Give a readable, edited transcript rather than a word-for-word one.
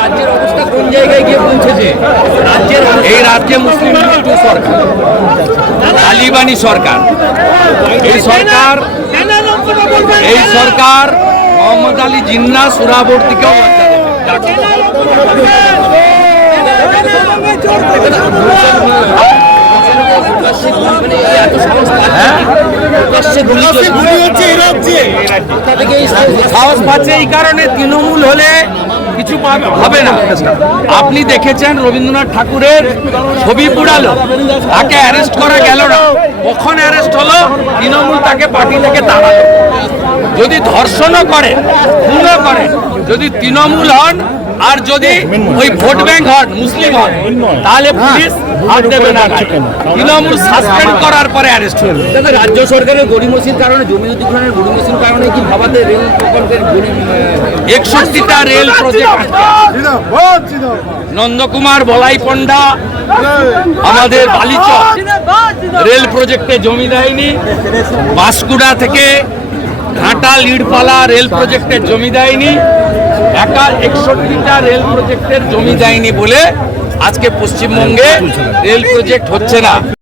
রাজ্যের অবস্থা কোন জায়গায় গিয়ে পৌঁছেছে? এই রাজ্যে মুসলিম হিন্দু সরকার, তালিবানি সরকার, এই সরকার মোহাম্মদ আলী জিন্নাহ সুরাবর্তীকেও লজ্জা সাহস পাচ্ছে। এই কারণে তৃণমূল হলে কিছু হবে না। আপনি দেখেছেন রবীন্দ্রনাথ ঠাকুরের ছবি পুড়ালো, তাকে অ্যারেস্ট করা গেল না। কখন অ্যারেস্ট হলো? তৃণমূল তাকে পার্টি থেকে তাড়ালো। যদি ধর্ষণও করে, খুনও করে, যদি তৃণমূল হন আর যদি ওই ভোট ব্যাংক হন, মুসলিম হন, তাহলে পুলিশ হাত দেবে না। তৃণমূল সাসপেন্ড করার পরে অ্যারেস্ট হলো। রাজ্য সরকারের গড়িমসির কারণে, জমি অধিগ্রহণের গড়িমসির কারণে কি ভাবাতে রেল প্রকল্পের 61টা রেল প্রজেক্ট, নন্দকুমার, বলাই পন্ডা, আমাদের বালিচক রেল প্রজেক্টে জমি দেয়নি। বাঁশকুড়া থেকে ঘাটা লিডপালা রেল প্রজেক্টের জমি দেয়নি। 61টা রেল প্রজেক্টের জমি দেয়নি বলে আজকে পশ্চিমবঙ্গে রেল প্রজেক্ট হচ্ছে না।